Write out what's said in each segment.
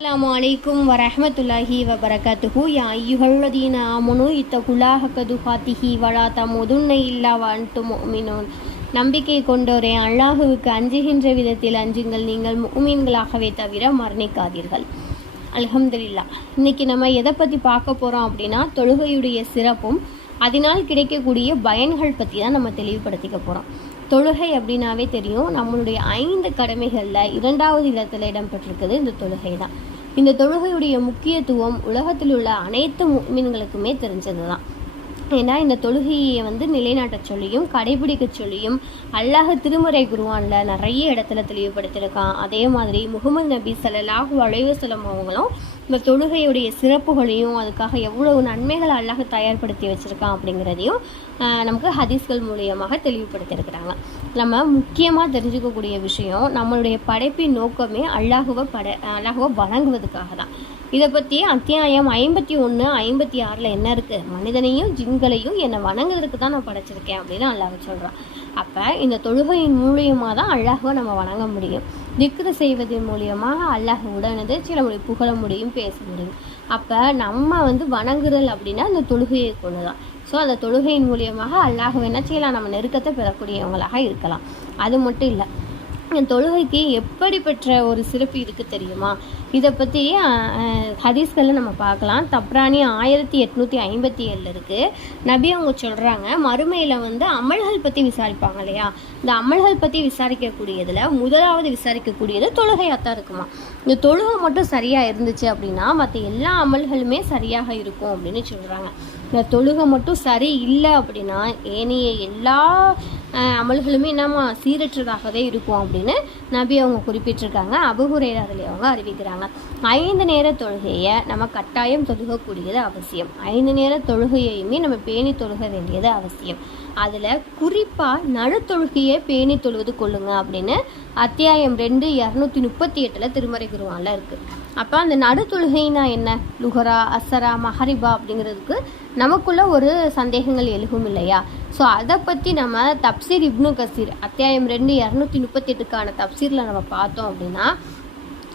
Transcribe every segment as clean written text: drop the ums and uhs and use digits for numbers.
அஸ்ஸலாமு அலைக்கும் வரஹ்மத்துல்லாஹி வபரகாத்துஹு யா அய்யுஹல்லதீன ஆமனு இத்தகுல்லாஹ கதுகாத்திஹி வலா தமுதுன்ன இல்லா வஅன்தும் முஃமினூன். நம்பிக்கை கொண்டோரே, அல்லாஹுவுக்கு அஞ்சுகின்ற விதத்தில் அஞ்சுங்கள், நீங்கள் முஃமின்களாகவே தவிர மரணிக்காதீர்கள். அல்ஹம்துலில்லாஹ். இன்னைக்கு நம்ம எதை பற்றி பார்க்க போகிறோம் அப்படின்னா, தொழுகையுடைய சிறப்பும் அதனால் கிடைக்கக்கூடிய பயன்கள் பற்றி தான் நம்ம தெளிவுபடுத்திக்க போகிறோம். தொழுகை அப்படின்னாவே தெரியும், நம்மளுடைய 5 கடமைகளில் 2வது இடத்துல இடம்பெற்றிருக்குது இந்த தொழுகை தான். இந்த தொழுகையுடைய முக்கியத்துவம் உலகத்தில் உள்ள அனைத்து முஃமின்களுக்குமே தெரிஞ்சது தான். ஏன்னா இந்த தொழுகையை நிலைநாட்ட சொல்லியும் கடைபிடிக்க சொல்லியும் அல்லாஹ் திருமறை குர்ஆனில் நிறைய இடத்துல தெளிவுபடுத்தியிருக்கான். அதே மாதிரி முஹம்மது நபி ஸல்லல்லாஹு அலைஹி வஸல்லம் அவங்களும் இந்த தொழுகையுடைய சிறப்புகளையும் அதுக்காக எவ்வளவு நன்மைகளை அல்லாஹ் தயார்படுத்தி வச்சுருக்கான் அப்படிங்கிறதையும் நமக்கு ஹதீஸ்கள் மூலியமாக தெளிவுபடுத்தியிருக்கிறாங்க. நம்ம முக்கியமாக தெரிஞ்சுக்கக்கூடிய விஷயம், நம்மளுடைய படைப்பின் நோக்கமே அல்லாஹுவை வணங்குவதுக்காக தான். இதை பற்றி அத்தியாயம் 51, 56 என்ன இருக்குது? மனிதனையும் ஜின்களையும் என்னை வணங்குறதுக்கு தான் நான் படைச்சிருக்கேன் அப்படின்னு அல்லாஹ் சொல்கிறான். அப்போ இந்த தொழுகையின் மூலியமாக தான் அல்லாஹுவை நம்ம வணங்க முடியும். திக்ரு செய்வதன் மூலியமாக அல்லாஹ் உடனே சில மொழி புகழ முடியும், பேச முடியும். அப்போ நம்ம வணங்குதல் அப்படின்னா இந்த தொழுகையை கொண்டு தான். ஸோ அந்த தொழுகையின் மூலியமாக அல்லாஹ் என்ன செய்யலாம், நம்ம நெருக்கத்தை பெறக்கூடியவங்களாக இருக்கலாம். அது மட்டும் இல்லை, தொழுகைக்கு எப்படிப்பட்ட ஒரு சிறப்பு இருக்குது தெரியுமா? இதை பற்றி ஹதீஸ்களில் நம்ம பார்க்கலாம். தப்ரானி 1857 இருக்குது. நபி அவங்க சொல்கிறாங்க, மறுமையில் அமல்கள் பற்றி விசாரிப்பாங்க இல்லையா, இந்த அமல்கள் பற்றி விசாரிக்கக்கூடியதில் முதலாவது விசாரிக்கக்கூடியது தொழுகையாக தான் இருக்குமா. இந்த தொழுகை மட்டும் சரியாக இருந்துச்சு அப்படின்னா மற்ற எல்லா அமல்களுமே சரியாக இருக்கும் அப்படின்னு சொல்கிறாங்க. இந்த தொழுகை மட்டும் சரி இல்லை அப்படின்னா ஏனைய எல்லா அமல்களுமே என்னமா சீரற்றதாகவே இருக்கும் அப்படின்னு நபி அவங்க குறிப்பிட்டிருக்காங்க. அபூ ஹுரைரா அவங்க அறிவிக்கிறாங்க. 5 நேர தொழுகையை நம்ம கட்டாயம் தொழுகக்கூடியது அவசியம். 5 நேர தொழுகையுமே நம்ம பேணி தொழுக வேண்டியது அவசியம். அதில் குறிப்பாக நடுத்தொழுகையை பேணி தொழுவது கொள்ளுங்க அப்படின்னு அத்தியாயம் 2 238 திருமறை குர்ஆனில் இருக்குது. அப்போ அந்த நடுத்தொழுகைனா என்ன? லுஹரா, அசரா, மஹரிபா அப்படிங்கிறதுக்கு நமக்குள்ள ஒரு சந்தேகங்கள் எழுகும் இல்லையா? ஸோ அதை பற்றி நம்ம தப்சீர் இப்னு கசீர் அத்தியாயம் 2 238 தப்சீரில் நம்ம பார்த்தோம் அப்படின்னா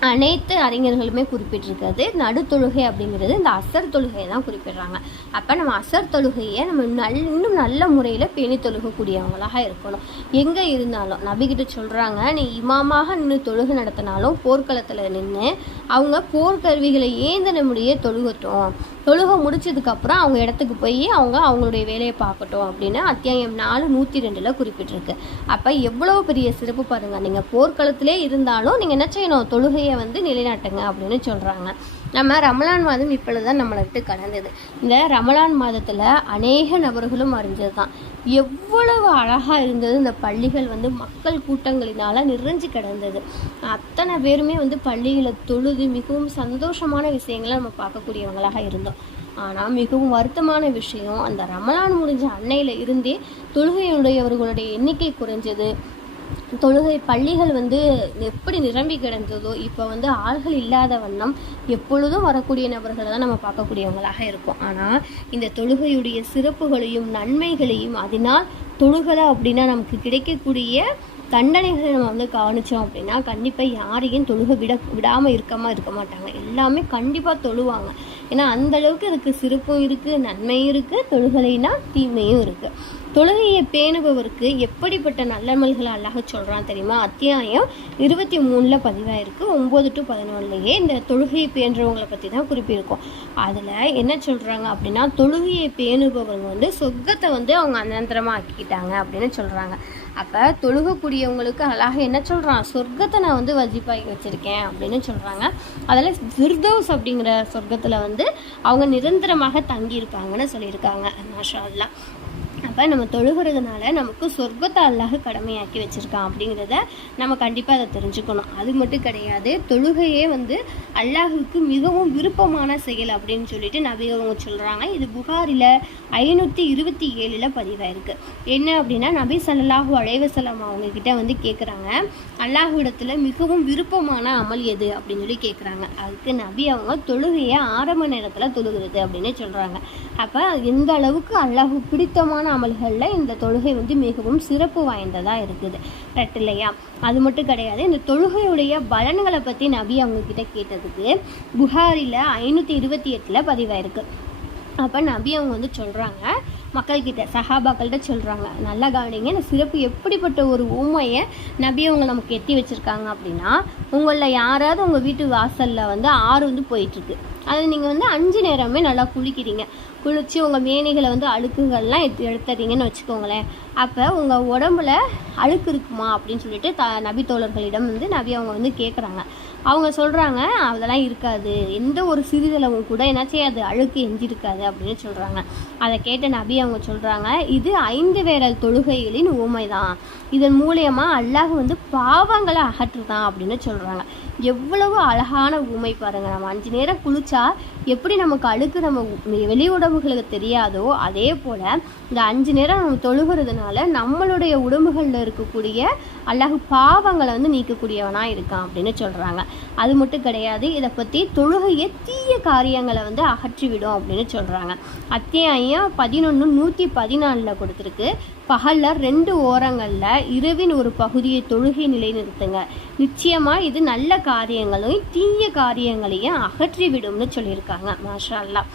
அனைத்து அறிஞர்களுமே குறிப்பிட்டிருக்கிறது நடுத்தொழுகை அப்படிங்கிறது இந்த அசர் தொழுகையை தான் குறிப்பிடுறாங்க. அப்போ நம்ம அசர் தொழுகையை நம்ம இன்னும் நல்ல முறையில் பேணி தொழுகக்கூடியவங்களாக இருக்கணும். எங்கே இருந்தாலும் நபிகிட்ட சொல்கிறாங்க, நீ இமாமாக நின்று தொழுகை நடத்தினாலும் போர்க்களத்தில் நின்று அவங்க போர்க்கருவிகளை ஏந்தின முடியே தொழுகட்டும், தொழுகை முடிச்சதுக்கப்புறம் அவங்க இடத்துக்கு போய் அவங்களுடைய வேலையை பார்க்கட்டும் அப்படின்னு அத்தியாயம் 4 102 குறிப்பிட்டிருக்கு. அப்போ எவ்வளோ பெரிய சிறப்பு பாருங்கள். நீங்கள் போர்க்களத்திலே இருந்தாலும் நீங்கள் என்ன செய்யணும், தொழுகையை நிலைநாட்டுங்க அப்படின்னு சொல்கிறாங்க. நம்ம ரமலான் மாதம் இப்பொழுதுதான் நம்மளை விட்டு கடந்தது. இந்த ரமலான் மாதத்தில் அநேக நபர்களும் அறிஞ்சது தான் எவ்வளவு அழகாக இருந்தது. இந்த பள்ளிகள் மக்கள் கூட்டங்களினால் நிறைஞ்சு கிடந்தது. அத்தனை பேருமே பள்ளிகளை தொழுது மிகவும் சந்தோஷமான விஷயங்களை நம்ம பார்க்கக்கூடியவங்களாக இருந்தோம். ஆனால் மிகவும் வருத்தமான விஷயம், அந்த ரமலான் முடிஞ்ச அன்னையில் இருந்தே தொழுகையுடையவர்களுடைய எண்ணிக்கை குறைஞ்சது. தொழுகை பள்ளிகள் எப்படி நிரம்பி கிடந்ததோ இப்போ ஆள்கள் இல்லாத வண்ணம் எப்பொழுதும் வரக்கூடிய நபர்களை தான் நம்ம பார்க்கக்கூடியவங்களாக இருக்கும். ஆனால் இந்த தொழுகையுடைய சிறப்புகளையும் நன்மைகளையும் அதனால் தொழுகலை அப்படின்னா நமக்கு கிடைக்கக்கூடிய தண்டனைகளை நம்ம கவனித்தோம் அப்படின்னா கண்டிப்பாக யாரையும் தொழுகை விடாமல் இருக்க மாட்டாங்க. எல்லாமே கண்டிப்பாக தொழுவாங்க. ஏன்னா அந்தளவுக்கு அதுக்கு சிறப்பும் இருக்குது, நன்மையும் இருக்குது, தொழுகலைனா தீமையும் இருக்குது. தொழுகையை பேணுபவருக்கு எப்படிப்பட்ட நல்லமல்களை அல்லாஹ் சொல்கிறான் தெரியுமா? அத்தியாயம் 23 பதிவாயிருக்கு. 9 to 11 இந்த தொழுகையை பேணுறவங்களை பற்றி தான் குறிப்பிருக்கோம். அதில் என்ன சொல்கிறாங்க அப்படின்னா, தொழுகையை பேணுபவங்க சொர்க்கத்தை அவங்க அனந்தரமாக ஆக்கிக்கிட்டாங்க அப்படின்னு சொல்கிறாங்க. அப்போ தொழுகக்கூடியவங்களுக்கு அல்லாஹ் என்ன சொல்கிறான், சொர்க்கத்தை நான் வஜிபாக்கி வச்சுருக்கேன் அப்படின்னு சொல்கிறாங்க. அதில் ஃபிர்தௌஸ் அப்படிங்கிற சொர்க்கத்தில் அவங்க நிரந்தரமாக தங்கியிருப்பாங்கன்னு சொல்லியிருக்காங்க. மாஷா அல்லாஹ். அப்போ நம்ம தொழுகிறதுனால நமக்கு சொர்க்கத்தை அல்லாஹ் கடமையாக்கி வச்சுருக்கான் அப்படிங்கிறத நம்ம கண்டிப்பாக அதை தெரிஞ்சுக்கணும். அது மட்டும் கிடையாது, தொழுகையே அல்லாஹுக்கு மிகவும் விருப்பமான செயல் அப்படின்னு சொல்லிட்டு நபி அவங்க சொல்கிறாங்க. இது புகாரில் 527 பதிவாயிருக்கு. என்ன அப்படின்னா, நபி ஸல்லல்லாஹு அலைஹி வஸல்லம் அவங்கக்கிட்ட கேட்குறாங்க, அல்லாஹ்விடத்தில் மிகவும் விருப்பமான அமல் எது அப்படின்னு சொல்லி கேட்குறாங்க. அதுக்கு நபி அவங்க தொழுகையை 6 மணி நேரத்தில் தொழுகிறது அப்படின்னு சொல்கிறாங்க. அப்போ எந்த அளவுக்கு அல்லாஹ் பிடித்தமான அமல் அமல்களில் இந்த தொழுகை வந்து மிகவும் சிறப்பு வாய்ந்ததாக இருக்குது. கரெக்ட் இல்லையா? அது மட்டும் கிடையாது, இந்த தொழுகையுடைய பலன்களை பற்றி நபி அவங்கக்கிட்ட கேட்டதுக்கு புகாரில் 528 பதிவாயிருக்கு. அப்போ நபி அவங்க வந்து சொல்கிறாங்க, மக்கள்கிட்ட சஹாபாக்கள்கிட்ட சொல்கிறாங்க, நல்லா கவனிங்க, இந்த சிறப்பு எப்படிப்பட்ட ஒரு ஊமையை நபி அவங்க நமக்கு எத்தி வச்சுருக்காங்க அப்படின்னா, உங்களில் யாராவது உங்கள் வீட்டு வாசலில் வந்து ஆறு வந்து போயிட்டுருக்கு, அதில் நீங்கள் வந்து 5 நேரமே நல்லா குளிக்கிறீங்க, குளித்து உங்கள் மேனிகளை வந்து அழுக்குகள்லாம் எடுத்துறீங்கன்னு வச்சுக்கோங்களேன். அப்போ உங்கள் உடம்புல அழுக்கு இருக்குமா அப்படின்னு சொல்லிட்டு நபி தோழர்களிடம் வந்து நபி அவங்க வந்து கேட்குறாங்க. அவங்க சொல்கிறாங்க, அதெல்லாம் இருக்காது, எந்த ஒரு சிறிதளவும் கூட என்ன செய்யாது, அழுக்கு எஞ்சிருக்காது அப்படின்னு சொல்கிறாங்க. அதை கேட்ட நபி அவங்க சொல்கிறாங்க, இது 5 விரல் தொழுகைகளின் ஊமை தான், இதன் மூலயமா அல்லாஹ் வந்து பாவங்களை அகற்றுதான் அப்படின்னு சொல்கிறாங்க. எவ்வளவு அழகான ஊமை பாருங்கள். நம்ம 5 நேரம் குளிச்சா எப்படி நமக்கு அழுக்கு நம்ம வெளி உடம்புகளுக்கு தெரியாதோ, அதே போல் இந்த 5 நேரம் நம்ம தொழுகிறதுனால நம்மளுடைய உடம்புகளில் இருக்கக்கூடிய அல்லாஹ் பாவங்களை வந்து நீக்கக்கூடியவனாக இருக்கான் அப்படின்னு சொல்கிறாங்க. அது மட்டும் கிடையாது, இதை பற்றி தொழுகையை தீய காரியங்களை வந்து அகற்றிவிடும் அப்படின்னு சொல்கிறாங்க. அத்தியாயம் 11:114 கொடுத்துருக்கு. பகலில் 2 ஓரங்களில் இரவின் ஒரு பகுதியை தொழுகை நிலைநிறுத்துங்க, நிச்சயமாக இது நல்ல காரியங்களையும் தீய காரியங்களையும் அகற்றிவிடும்னு சொல்லியிருக்காங்க. மாஷா அல்லாஹ்.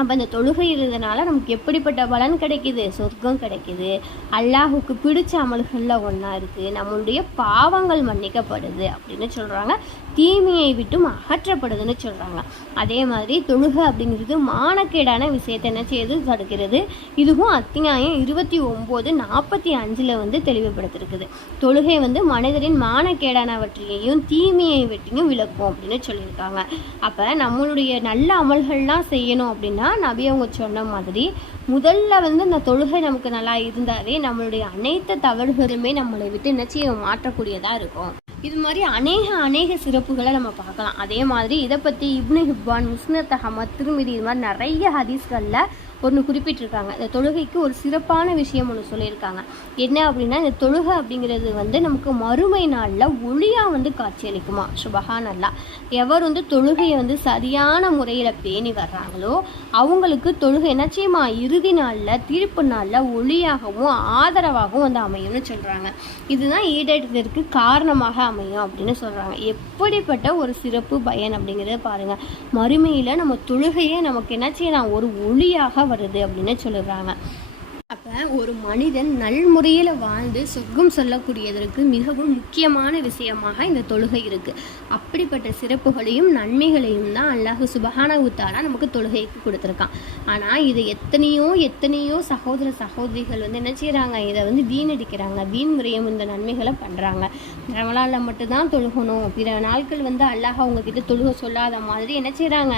அப்போ இந்த தொழுகை இருந்ததுனால நமக்கு எப்படிப்பட்ட பலன் கிடைக்கிது? சொர்க்கம் கிடைக்கிது, அல்லாஹுக்கு பிடிச்ச அமல்களில் ஒன்றா இருக்குது, நம்மளுடைய பாவங்கள் மன்னிக்கப்படுது அப்படின்னு சொல்கிறாங்க, தீமையை விட்டும் அகற்றப்படுதுன்னு சொல்கிறாங்க. அதே மாதிரி தொழுகை அப்படிங்கிறது மானக்கேடான விஷயத்தை என்ன செய்யுது? தடுக்கிறது. இதுவும் அத்தியாயம் 29:45 வந்து தெளிவுபடுத்திருக்குது. தொழுகை வந்து மனிதரின் மானக்கேடானவற்றையும் தீமையை வெட்டியும் விளக்கும் அப்படின்னு சொல்லியிருக்காங்க. அப்போ நம்மளுடைய நல்ல அமல்கள்லாம் செய்யணும் அப்படின்னா நபி அவங்க சொன்ன மாதிரி முதல்ல வந்து இந்த தொழுகை நமக்கு நல்லா இருந்தாலே நம்மளுடைய அனைத்து தவறுகளுமே நம்மளை விட்டு என்ன செய்ய மாற்றக்கூடியதாக இருக்கும். இது மாதிரி அநேக சிறப்புகளை நம்ம பார்க்கலாம். அதே மாதிரி இதை பற்றி இப்னு ஹிப்பான், முஸ்னத் அஹமத், திருமிதி, இது மாதிரி நிறைய ஹதீஸ்களில் ஒன்று குறிப்பிட்டிருக்காங்க. இந்த தொழுகைக்கு ஒரு சிறப்பான விஷயம் ஒன்று சொல்லியிருக்காங்க. என்ன அப்படின்னா, இந்த தொழுகை அப்படிங்கிறது வந்து நமக்கு மறுமை நாளில் ஒளியாக வந்து காட்சியளிக்குமா. சுபஹானல்லாஹ். எவர் வந்து தொழுகையை வந்து சரியான முறையில் பேணி வர்றாங்களோ அவங்களுக்கு தொழுகை நிச்சயமா இறுதி நாளில் தீர்ப்பு நாளில் ஒளியாகவும் ஆதரவாகவும் வந்து அமையும்னு சொல்கிறாங்க. இதுதான் ஈடேற்றத்திற்கு காரணமாக அமையும் அப்படின்னு சொல்கிறாங்க. எப்படிப்பட்ட ஒரு சிறப்பு பயன் அப்படிங்கிறத பாருங்கள். மறுமையில் நம்ம தொழுகையை நமக்கு என்ன செய்யலாம்? ஒரு ஒளியாக வருது அப்படின்னு சொல்லுறாங்க. அப்போ ஒரு மனிதன் நல்முறையில் வாழ்ந்து சொர்க்கம் சொல்லக்கூடியதற்கு மிகவும் முக்கியமான விஷயமாக இந்த தொழுகை இருக்குது. அப்படிப்பட்ட சிறப்புகளையும் நன்மைகளையும் தான் அல்லாஹ் சுப்ஹானஹு வ தஆலா நமக்கு தொழுகைக்கு கொடுத்துருக்கான். ஆனால் இது எத்தனையோ சகோதரிகள் வந்து என்ன செய்கிறாங்க? இதை வந்து வீணடிக்கிறாங்க, வீண் முறையும் இந்த நன்மைகளை பண்ணுறாங்க. ரமலானில் மட்டும்தான் தொழுகணும், பிற நாட்கள் வந்து அல்லாஹ் அவங்கக்கிட்ட தொழுகை சொல்லாத மாதிரி என்ன செய்கிறாங்க?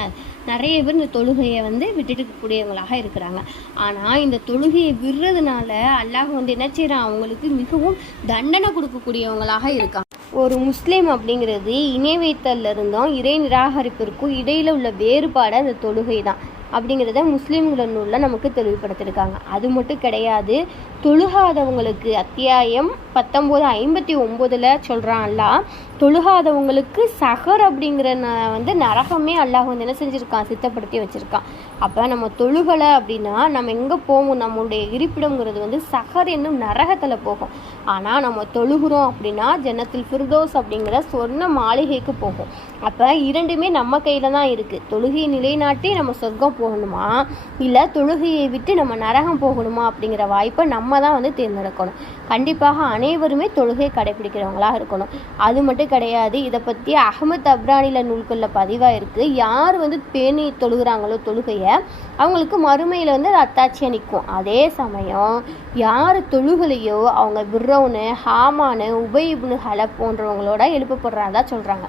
நிறைய பேர் இந்த தொழுகையை வந்து விட்டுட்டு கூடியவங்களாக இருக்கிறாங்க. ஆனால் இந்த தொழுகையை விடுறதுனால அல்லாஹ் வந்து என்ன செய்கிறான்? அவங்களுக்கு மிகவும் தண்டனை கொடுக்கக்கூடியவங்களாக இருக்காங்க. ஒரு முஸ்லீம் அப்படிங்கிறது இணை வைத்தல்ல இருந்தும் இறை நிராகரிப்பிற்கும் இடையில் உள்ள வேறுபாடு அந்த தொழுகை தான் அப்படிங்கிறத முஸ்லீம்கள நூலில் நமக்கு தெளிவுபடுத்தியிருக்காங்க. அது மட்டும் கிடையாது, தொழுகாதவங்களுக்கு அத்தியாயம் 19:59 சொல்கிறான்ல, தொழுகாதவங்களுக்கு சஹர் அப்படிங்கிற வந்து நரகமே அல்லாஹ் வந்து என்ன செஞ்சுருக்கான்? சித்தப்படுத்தி வச்சுருக்கான். அப்போ நம்ம தொழுகலை அப்படின்னா நம்ம எங்கே போவோம்? நம்மளுடைய இருப்பிடங்கிறது வந்து சஹர் என்னும் நரகத்தில் போகும். ஆனால் நம்ம தொழுகிறோம் அப்படின்னா ஜன்னத்துல் ஃபிர்தௌஸ் அப்படிங்கிற சொர்ண மாளிகைக்கு போகும். அப்போ இரண்டுமே நம்ம கையில் தான் இருக்குது. தொழுகையை நிலைநாட்டி நம்ம சொர்க்கம் போகணுமா, இல்லை தொழுகையை விட்டு நம்ம நரகம் போகணுமா அப்படிங்கிற வாய்ப்பை நம்ம தான் வந்து தேர்ந்தெடுக்கணும். கண்டிப்பாக அனைவருமே தொழுகை கடைபிடிக்கிறவங்களாக இருக்கணும். அது மட்டும் கிடையாது, இதை பற்றி அஹமத் அப்ரானில நூல்களில் பதிவாக இருக்குது. யார் வந்து பேணி தொழுகிறாங்களோ தொழுகையை அவங்களுக்கு மறுமையில் வந்து அத்தாட்சியாக நிற்கும். அதே சமயம் யார் தொழுகலையோ அவங்க பிர்ரௌனு, ஹாமானு, உபை இப்னு ஹலப் போன்றவங்களோட எழுப்பப்படுறாங்க சொல்கிறாங்க.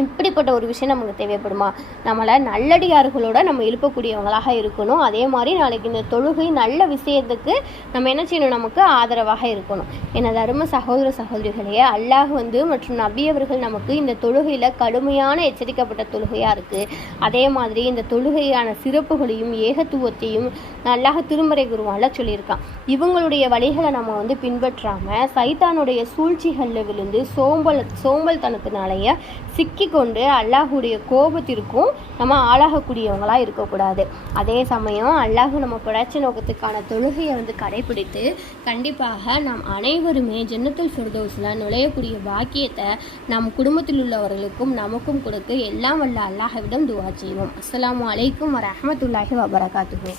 இப்படிப்பட்ட ஒரு விஷயம் நமக்கு தேவைப்படுமா? நம்மளை நல்லடியார்களோட நம்ம எழுப்பக்கூடியவங்களாக இருக்கணும். அதே மாதிரி நாளைக்கு இந்த தொழுகை நல்ல விஷயத்துக்கு நம்ம என்ன செய்யணும்? நமக்கு ஆதரவாக இருக்கணும். எனது அருமை சகோதரிகளே, அல்லாஹ் வந்து மற்றும் நபியவர்கள் நமக்கு இந்த தொழுகையில் கடுமையான எச்சரிக்கப்பட்ட தொழுகையாக இருக்குது. அதே மாதிரி இந்த தொழுகையான சிறப்புகளையும் ஏகத்துவத்தையும் அல்லாஹ் திருமறை குர்ஆன்ல சொல்லியிருக்கான். இவங்களுடைய வழிகளை நம்ம வந்து பின்பற்றாமல் சைத்தானுடைய சூழ்ச்சிகளில் விழுந்து சோம்பல் தனத்தினாலேயே சிக்கி சிக்கிக்கொண்டு அல்லாஹுடைய கோபத்திற்கும் நம்ம ஆளாகக்கூடியவங்களாக இருக்கக்கூடாது. அதே சமயம் அல்லாஹ் நம்ம படைச்ச நோக்கத்துக்கான தொழுகையை கடைபிடித்து கண்டிப்பாக நாம் அனைவருமே ஜன்னத்துல் ஃபிர்தௌஸில் நுழையக்கூடிய பாக்கியத்தை நம் குடும்பத்தில் உள்ளவர்களுக்கும் நமக்கும் கொடுக்க எல்லாம் வல்ல அல்லாஹ்விடம் துஆ செய்வோம். அஸ்ஸலாமு அலைக்கும் வரஹ்மத்துல்லாஹி வபரகாத்துஹு.